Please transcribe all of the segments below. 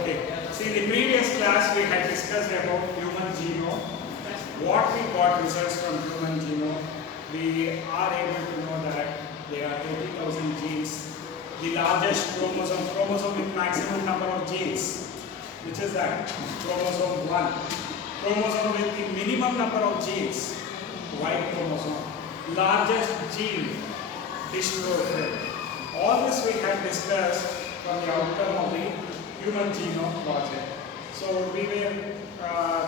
Okay. See, in the previous class we had discussed about human genome. What we got results from human genome, we are able to know that there are 30,000 genes. The largest chromosome with maximum number of genes, which is that chromosome 1. Chromosome with the minimum number of genes, Y chromosome. Largest gene, dystrophin. All this we had discussed from the outcome of the human genome project. So we were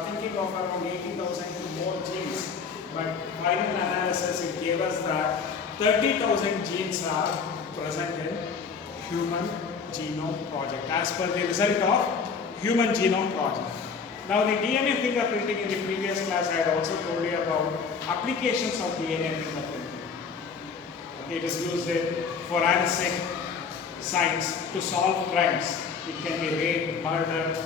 thinking of around 80,000 more genes, but final analysis it gave us that 30,000 genes are present in human genome project as per the result of human genome project. Now the DNA fingerprinting in the previous class I had also told you about applications of DNA fingerprinting. It is used in forensic science to solve crimes. It can be rape, murder,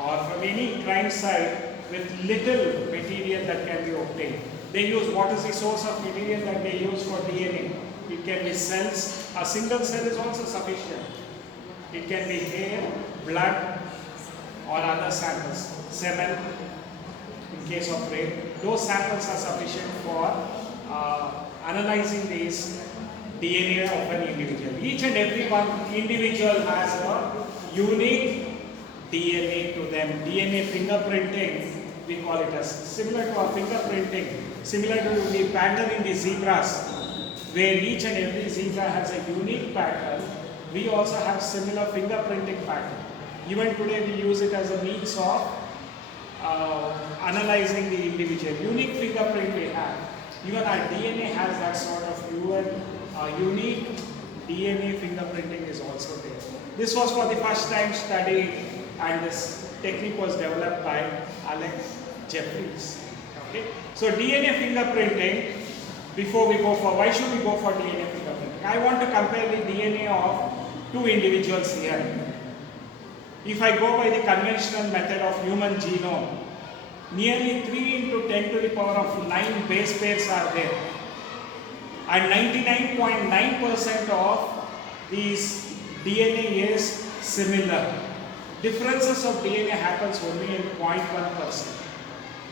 or from any crime site with little material that can be obtained. They use, what is the source of material that they use for DNA? It can be cells. A single cell is also sufficient. It can be hair, blood, or other samples. Semen, in case of rape. Those samples are sufficient for analyzing these DNA of an individual. Each and every one individual has a unique DNA to them. DNA fingerprinting, we call it as similar to our fingerprinting, similar to the pattern in the zebras, where each and every zebra has a unique pattern. We also have similar fingerprinting pattern. Even today we use it as a means of analyzing the individual. Unique fingerprint we have. Even our DNA has that sort of unique DNA fingerprinting is also there. This was for the first time studied, and this technique was developed by Alex Jeffries. Okay? So DNA fingerprinting, before we go for, why should we go for DNA fingerprinting? I want to compare the DNA of two individuals here. If I go by the conventional method of human genome, nearly 3 into 10 to the power of 9 base pairs are there. And 99.9% of these DNA is similar. Differences of DNA happens only in 0.1%.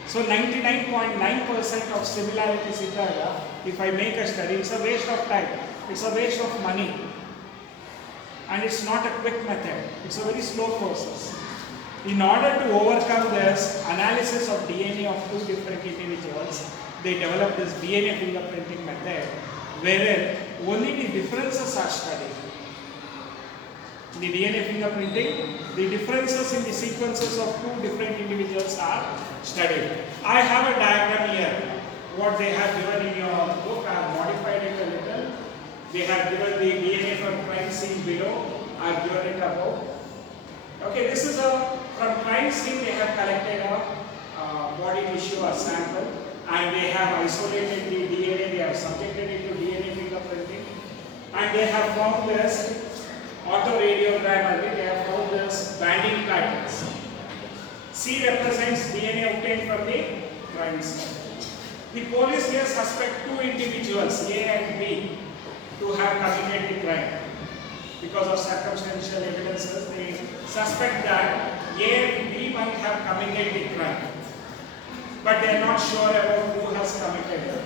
So 99.9% of similarities in there, if I make a study, it's a waste of time. It's a waste of money. And it's not a quick method. It's a very slow process. In order to overcome this analysis of DNA of two different individuals, they developed this DNA fingerprinting method, wherein only the differences are studied. In the DNA fingerprinting, the differences in the sequences of two different individuals are studied. I have a diagram here. What they have given in your book, I have modified it a little. They have given the DNA from crime scene below. I have given it above. Okay, this is from crime scene. They have collected a body tissue, a sample, and they have isolated the DNA. They have subjected it to DNA fingerprinting, and they have found this autoradiogram. They have found this banding patterns. C represents DNA obtained from the crime scene. The police here suspect two individuals, A and B, to have committed the crime. Because of circumstantial evidences, they suspect that A and B might have committed the crime. But they are not sure about who has committed it.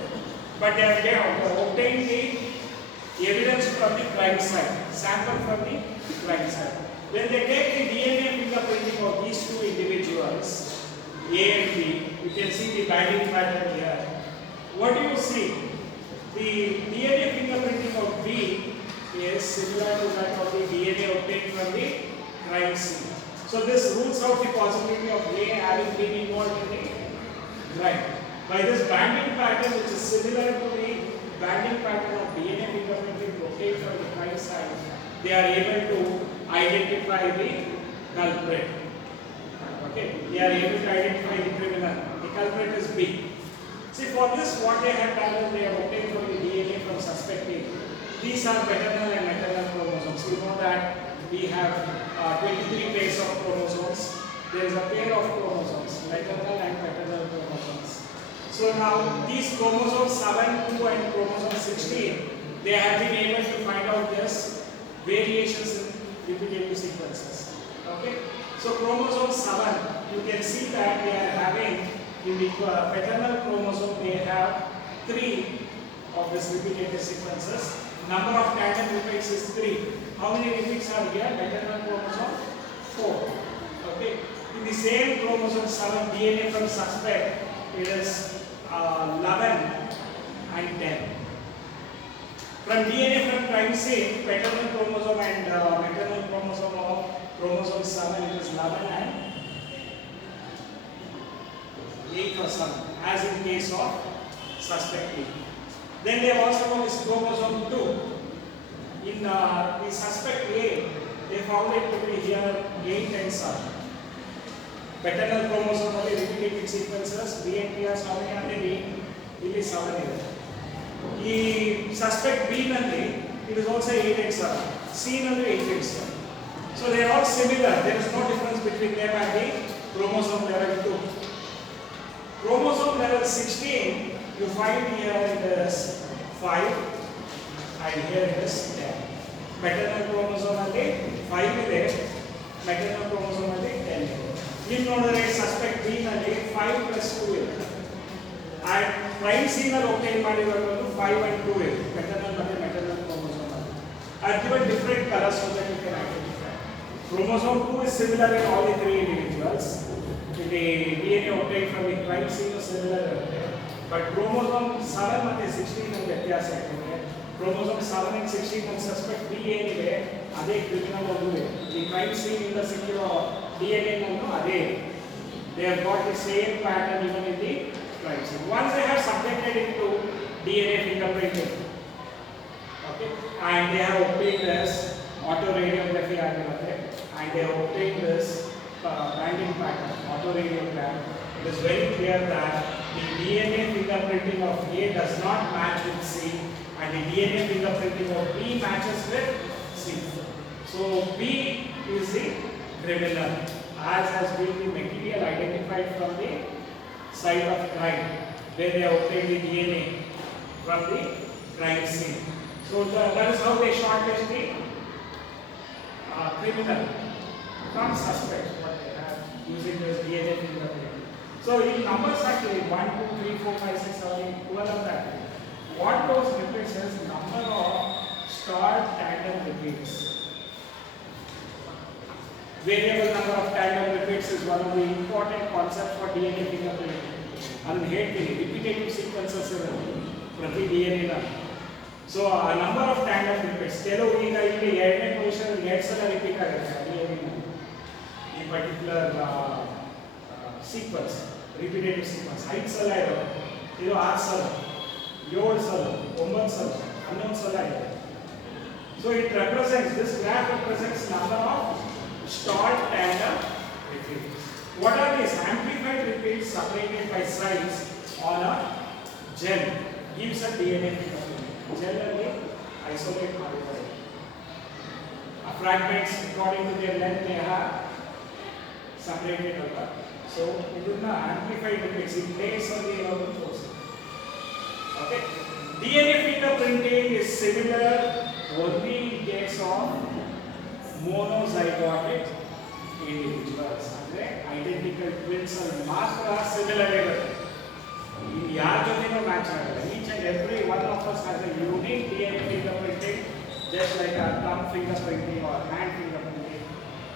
But they have obtained the evidence from the crime site, sample from the crime site. When they take the DNA fingerprinting of these two individuals, A and B, you can see the banding pattern here. What do you see? The DNA fingerprinting of B is similar to that of the DNA obtained from the crime scene. So this rules out the possibility of A having been involved in the crime. By this banding pattern, which is similar to the banding pattern of DNA fingerprinting obtained from the crime site, they are able to identify the culprit. Okay, they are able to identify the criminal. The culprit is B. See, for this, what they have done is they have obtained from the DNA from suspected. These are paternal and maternal chromosomes. You know that we have 23 pairs of chromosomes. There is a pair of chromosomes, maternal and paternal chromosomes. So now these chromosomes 7, 2 and chromosome 16, they have been able to find out this variations in repeated sequences. Okay. So chromosome 7, you can see that they are having in the paternal chromosome they have 3 of this repeated sequences. Number of tandem repeats is 3. How many repeats are here? Maternal chromosome 4. Okay. In the same chromosome 7, DNA from suspect it is 11 and 10. From DNA from crime scene, paternal chromosome and maternal chromosome of chromosome 7 it is 11 and 8 or 7, as in case of suspect A. Then they have also got this chromosome 2. In the suspect A, they found it to be here 8 and 7. Paternal chromosome only repeated sequences, VNTRs how many are there? ಇಲ್ಲಿ 7 ಇದೆ. ಈ suspect B ನಲ್ಲಿ it is also 8 and 7. C ನಲ್ಲಿ 8 and 7. So they are all similar. There is no difference between them and the chromosome level 2. Chromosome level 16, you find here it is 5 and here it is 10. Maternal chromosome alli 5 ಇದೆ, maternal chromosome alli 10 ಇದೆ. ಇಲ್ಲಿ ನೋಡಿದ್ರೆ suspect B ನಲ್ಲಿ 5 plus 2 ಇದೆ. And crime scene ಅಲ್ಲಿ obtain ಮಾಡಿರೋದು 5 and 2 ಇದೆ. Maternal ಮತ್ತು maternal chromosome ಅಲ್ಲಿ. I have given different colors so that you can identify. Chromosome 2 is similar in all the 3 individuals. The DNA obtained from the crime scene is similar. But chromosome 7 ಮತ್ತು 16 ನಲ್ಲಿ ವ್ಯತ್ಯಾಸ ಇದೆ. Chromosome 7 and 16 ನಲ್ಲಿ suspect B ಏನಿದೆ ಅದೇ criminal ಒಂದು ಇದೆ. The crime scene ಇಂದ ಸಿಕ್ಕಿರೋ DNA ನನ್ನು ಅದೇ. They have got the same pattern even in the crime scene. Once they have subjected it to DNA fingerprinting, okay, and they have obtained this autoradiography ಆಗಿರುತ್ತೆ, and they have obtained this banding pattern, autoradiogram. It is very clear that the DNA fingerprinting of A does not match with C, and the DNA fingerprinting of B matches with C. So B is the criminal, as has been the material identified from the site of crime, where they have obtained the DNA from the crime scene. So that is how they shortlist the criminal from suspects, what they have using this DNA fingerprinting. So in numbers actually 1, 2, 3, 4, 5, 6, 7, 8, 12 of that. What those repeats is number of start tandem repeats. Variable number of tandem repeats is one of the important concepts for DNA fingerprinting. And repetitive sequences ಪ್ರತಿ DNA ನ. So a number of tandem repeats. ಕೆಲವು ಈಗ ಇಲ್ಲಿ ಎರಡನೇ position 2 ಸಲ repeat ಆಗುತ್ತೆ DNA ನ. ಈ ಪರ್ಟಿಕ್ಯುಲರ್ ಸೀಕ್ವೆನ್ಸ್ ರಿಪಿಟೇಟಿವ್ ಸೀಕ್ವೆನ್ಸ್ 5 ಸಲ ಇರುತ್ತೆ, ಇದು 6 ಸಲ, 7 ಸಲ, 9 ಸಲ, 11 ಸಲ ಇದೆ. So it represents, this graph represents number of start tandem repeats. What are these? Amplified repeats separated by size on a gel gives a DNA fingerprint. Gel alli isolate ಮಾಡಿದ್ದಾರೆ. Fragments according to their length they have separated ಅಲ್ವಾ. So ಇದನ್ನ amplified repeats in place of the source. Okay. DNA fingerprinting is similar only in case of monozygotic individuals. ಅಂದ್ರೆ identical twins ಅಲ್ಲಿ ಮಾತ್ರ similar ಇರುತ್ತೆ. ಇದು ಯಾರ ಜೊತೆನೂ ಮ್ಯಾಚ್ ಆಗಲ್ಲ. Each and every one of us has a unique DNA fingerprinting, just like our thumb fingerprinting or hand fingerprinting.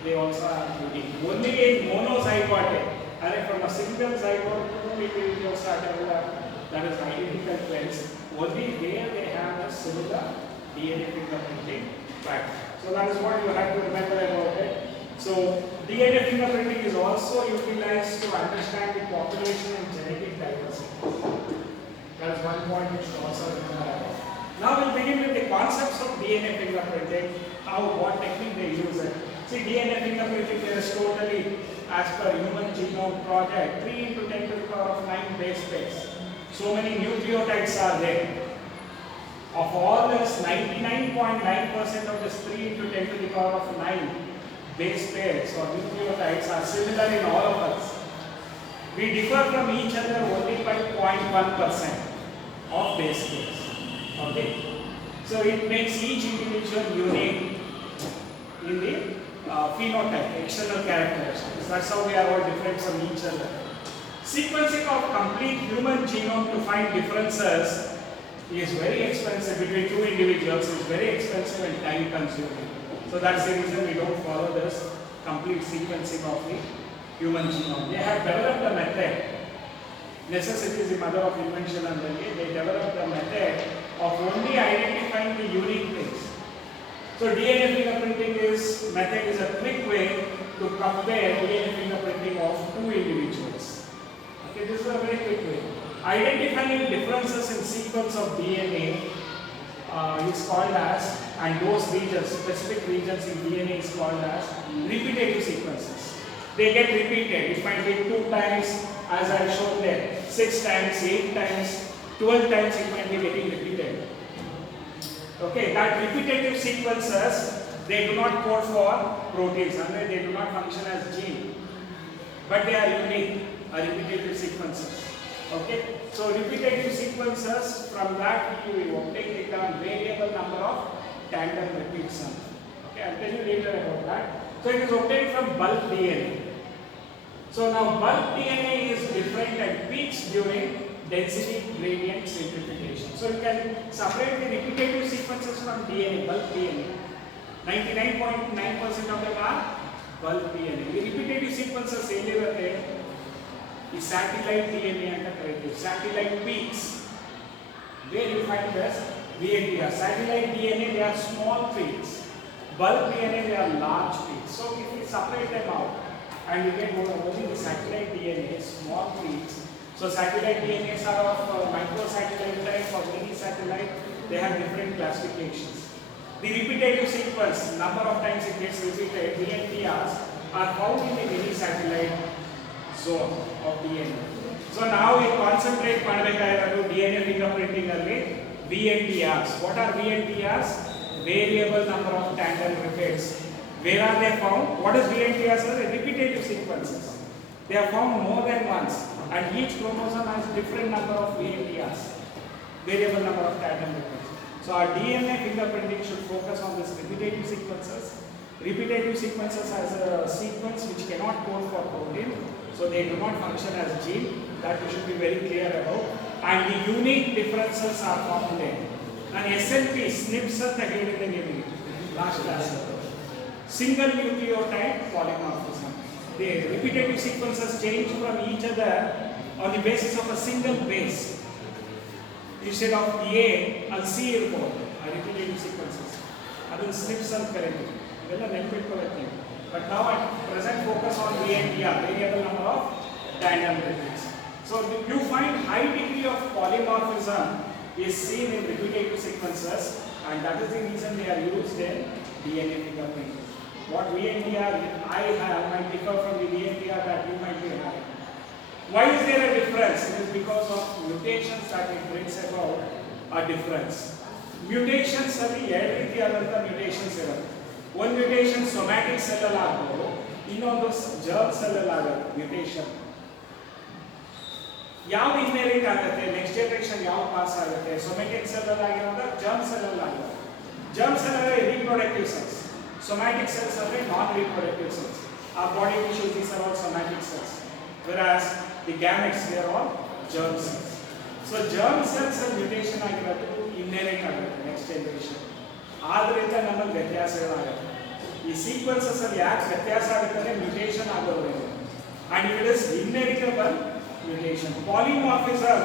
They also are unique. Only in monozygotic, and from a single zygote two individuals are developed, that is identical twins. Only there they have a similar DNA fingerprinting pattern. So that is what you have to remember about it. So DNA fingerprinting is also utilized to understand the population and genetic diversity. That is one point you should also remember. Now we'll begin with the concepts of DNA fingerprinting, what technique they use it. See, DNA fingerprinting there is totally, as per Human Genome Project, 3 into 10 to the power of 9 base pairs. So many nucleotides are there. Of all this, 99.9% of this 3 into 10 to the power of 9 base pairs or nucleotides are similar in all of us. We differ from each other only by 0.1% of base pairs. Okay? So it makes each individual unique in the phenotype, external characteristics. That's how we are all different from each other. Sequencing of complete human genome to find differences is very expensive between two individuals. It's very expensive and time consuming. So that's the reason we don't follow this complete sequencing of the human genome. They have developed a method. Necessity is the mother of invention, and they developed a method of only identifying the unique things. So DNA fingerprinting method is a quick way to compare DNA fingerprinting of two individuals. Okay, this is a very quick way. Identifying differences in sequence of DNA is called as, and those regions, specific regions in DNA is called as repetitive sequences. They get repeated. It might be 2 times, as I showed there, 6 times, 8 times, 12 times it might be getting repeated. Okay, that repetitive sequences, they do not code for proteins, and they do not function as gene, but they are unique, repetitive sequences. Okay, so repetitive sequences, from that you will obtain the term variable number of tandem repeats. Okay, I'll tell you later about that. So it is obtained from bulk DNA. So now bulk DNA is different and peaks during density gradient centrifugation. So you can separate the repetitive sequences from DNA, bulk DNA. 99.9% of them are bulk DNA. The repetitive sequences is satellite DNA and the satellite peaks. Where you find this VNTR. Satellite DNA, they are small peaks. Bulk DNA, they are large peaks. So if we separate them out and you get only the satellite DNA, small peaks. So satellite DNAs are of microsatellite type or mini satellite. They have different classifications. The repetitive sequence, number of times it gets repeated, VNTRs, are found in the mini satellite zone of DNA. So now we concentrate on DNA fingerprinting early. VNTRs. What are VNTRs? Variable number of tandem repeats. Where are they found? What is VNTRs? Are repetitive sequences. They are found more than once, and each chromosome has different number of VNTRs, variable number of tandem repeats. So our DNA fingerprinting should focus on this repetitive sequences. Repetitive sequences has a sequence which cannot code for protein, so they do not function as gene. That we should be very clear about. And the unique differences are found there. And SNP, SNPs are the last class. Single nucleotide polymorphism. The repetitive sequences change from each other on the basis of a single base. Instead of A and C report, repetitive sequences. That is SNPs and corrected. But now at present focus on VNTR, variable number of tandem repeats. So you find high degree of polymorphism is seen in repetitive sequences, and that is the reason they are used in DNA fingerprinting. What VNTR I have might differ from the VNTR that you might be having. Why is there a difference? It is because of mutations that it brings about a difference. Mutations are the mutations. One mutation somatic cellular, ಇನ್ನೊಂದು germ cellular mutation. ಯಾವ inherit ಆಗುತ್ತೆ, next generation ಯಾವ pass ಆಗುತ್ತೆ, somatic cell ಆಗಿರೋದು germ cell ಆಗಿರೋದು. Germ cell are reproductive cells. Somatic cells are non-reproductive cells. Our body tissues, these are all somatic cells. Whereas the gametes, they are all germ cells. So germ cells are mutation ಆಗಿರೋದು inherit ಆಗುತ್ತೆ next generation. ಆದ್ರಿಂದ ನಮಗೆ ವ್ಯತ್ಯಾಸಗಳಾಗುತ್ತೆ. ಈ sequences ಅಲ್ಲಿ ಯಾಕೆ ವ್ಯತ್ಯಾಸ ಆಗುತ್ತೆ mutation ಆಗೋದ್ರಿಂದ. And it is inheritable mutation. Polymorphism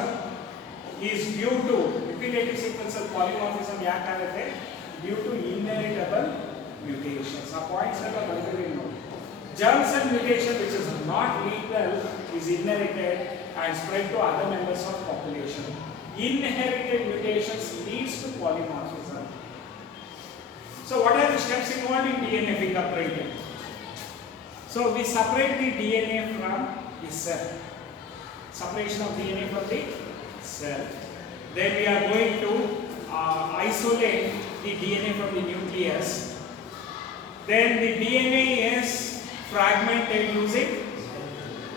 is due to repetitive sequential polymorphism ಯಾಕೆ ಆಗುತ್ತೆ due to inheritable mutations. Our points are very known. Germ cell mutation, which is not lethal, is inherited and spread to other members of population. Inherited mutations leads to polymorphism. So what are the steps involved in DNA fingerprinting? So we separate the DNA from the cell. Separation of DNA from the cell. Then we are going to isolate the DNA from the nucleus. Then the DNA is fragmented using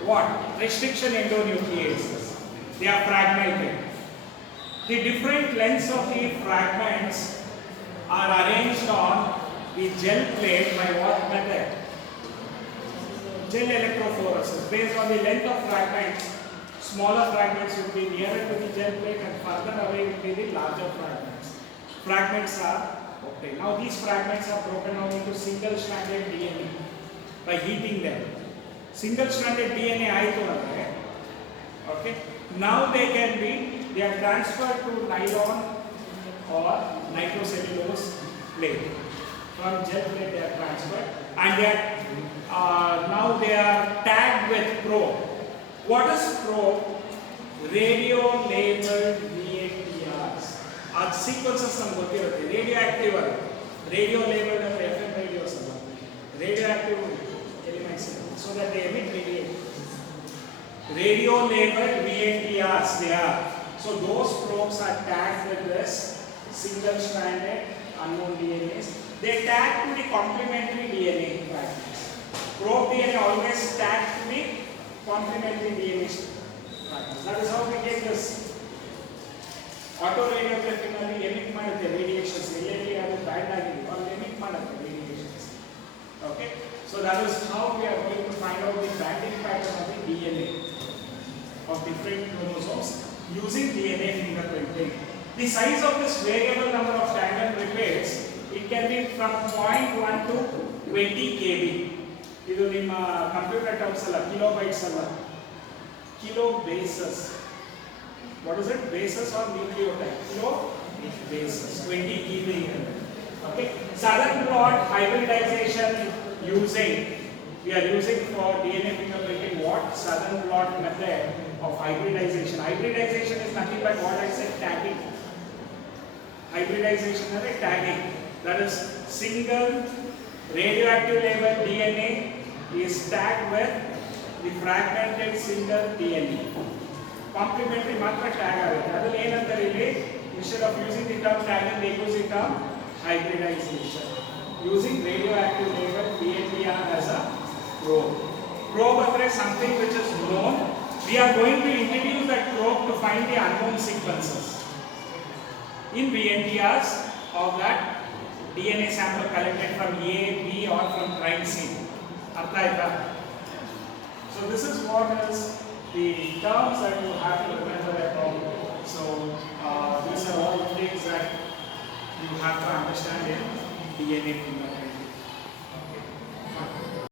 what? Restriction endonucleases. They are fragmented. The different lengths of the fragments are arranged on the gel plate by what method? Gel electrophoresis. Based on the length of fragments, smaller fragments will be nearer to the gel plate and further away will be the larger fragments. Fragments are obtained. Now these fragments are broken down into single-stranded DNA by heating them. Single-stranded DNA ಆಯಿತು ಅಂದರೆ, okay. Now they are transferred to nylon or nitrocellulose plate. From gel plate they are transferred and now they are tagged with probe. What is probe? Radio labeled VNTRs. Our sequences ನಮಗೆ ಗೊತ್ತಿರುತ್ತೆ. Radioactive radio labeled ಅಂದ್ರೆ FM radios ಅಲ್ಲ. Radioactive elements so that they emit radiation. Radio labeled VNTRs they are. So those probes are tagged with this single stranded unknown DNAs. They tag to the complementary DNA fragments. Probe DNA always tagged to the complementary DNA fragments. That is how we get this. Autoradiography ನಲ್ಲಿ emit ಮಾಡುತ್ತೆ radiations. ಎಲ್ಲೆಲ್ಲಿ ಅದು band ಆಗಿದೆ ಅದು emit ಮಾಡುತ್ತೆ radiations. Okay. So that is how we are going to find out the banding pattern of the DNA of different chromosomes using DNA fingerprinting. The size of this variable number of tandem repeats, it can be from 0.1 to 20 kb. ಇದು ನಿಮ್ಮ computer terms ಅಲ್ಲ, kilobytes ಅಲ್ಲ, kilo basis. What is it? Bases or nucleotide? Kilo bases. 20 kb. Okay. Southern blot hybridization we are using for DNA fingerprinting what? Southern blot method of hybridization. Hybridization is nothing but what I said, tagging. Hybridization is tagging. That is single radioactive labeled DNA is tagged with the fragmented single DNA. Complementary matra tag ಆಗುತ್ತೆ. ಅದರಲ್ಲಿ ಏನಂತಾರೆ ಇಲ್ಲಿ, instead of using the term tagging they use the term hybridization. Using radioactive label VNTR as a probe. Probe andre something which is known. We are going to introduce that probe to find the unknown sequences in VNTRs of that DNA sample collected from A, B or from crime scene. Artha aita? So this is what is the terms that you have to remember at home. So these are all things that you have to understand in DNA fingerprinting.